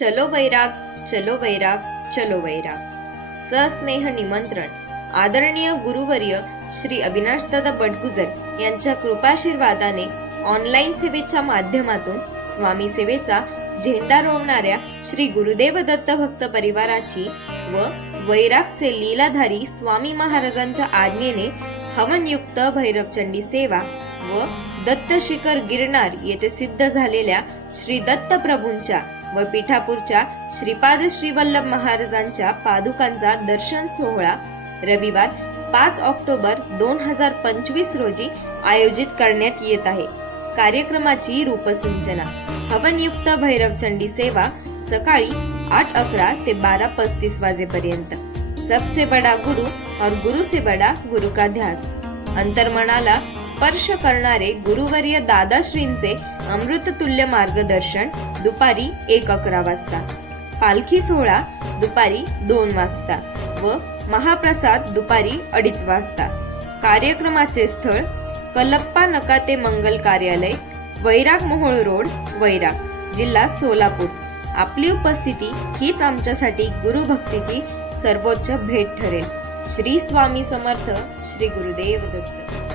चलो वैराग, चलो वैराग, चलो वैराग. सस्नेह निमंत्रण. आदरणीय गुरुवर्य श्री अविनाशदादा बटगुजर यांच्या कृपाशीर्वादाने ऑनलाईन सेवेच्या माध्यमातून स्वामी सेवेचा झेंडा रोवणाऱ्या श्री गुरुदेव दत्त भक्त परिवाराची व वैरागचे लीलाधारी स्वामी महाराजांच्या आज्ञेने हवनयुक्त भैरवचंडी सेवा व दत्त शिखर गिरनार येथे सिद्ध झालेल्या श्री दत्त प्रभूंच्या व पीठापूरच्या श्रीपाद श्रीवल्लभ महाराजांच्या पादुकांचा दर्शन सोहळा रविवार 5 ऑक्टोबर 2025 रोजी आयोजित करण्यात येत आहे. कार्यक्रमाची रूपसूचना. हवनयुक्त भैरवचंडी सेवा सकाळी 8:11 ते 12:35 वाजेपर्यंत. सबसे बडा गुरु और गुरु से बडा गुरु का ध्यास. अंतर्मनाला स्पर्श करणारे गुरुवर्य दादाश्रींचे अमृततुल्य मार्गदर्शन दुपारी 1:11 वाजता. पालखी सोहळा दुपारी 2 वाजता व महाप्रसाद दुपारी 2:30 वाजता. कार्यक्रमाचे स्थळ कल्लप्पा नकाते मंगल कार्यालय, वैराग मोहोळ रोड, वैराग, जिल्हा सोलापूर. आपली उपस्थिती हीच आमच्यासाठी गुरुभक्तीची सर्वोच्च भेट ठरेल. श्री स्वामी समर्थ. श्री गुरुदेव दत्त.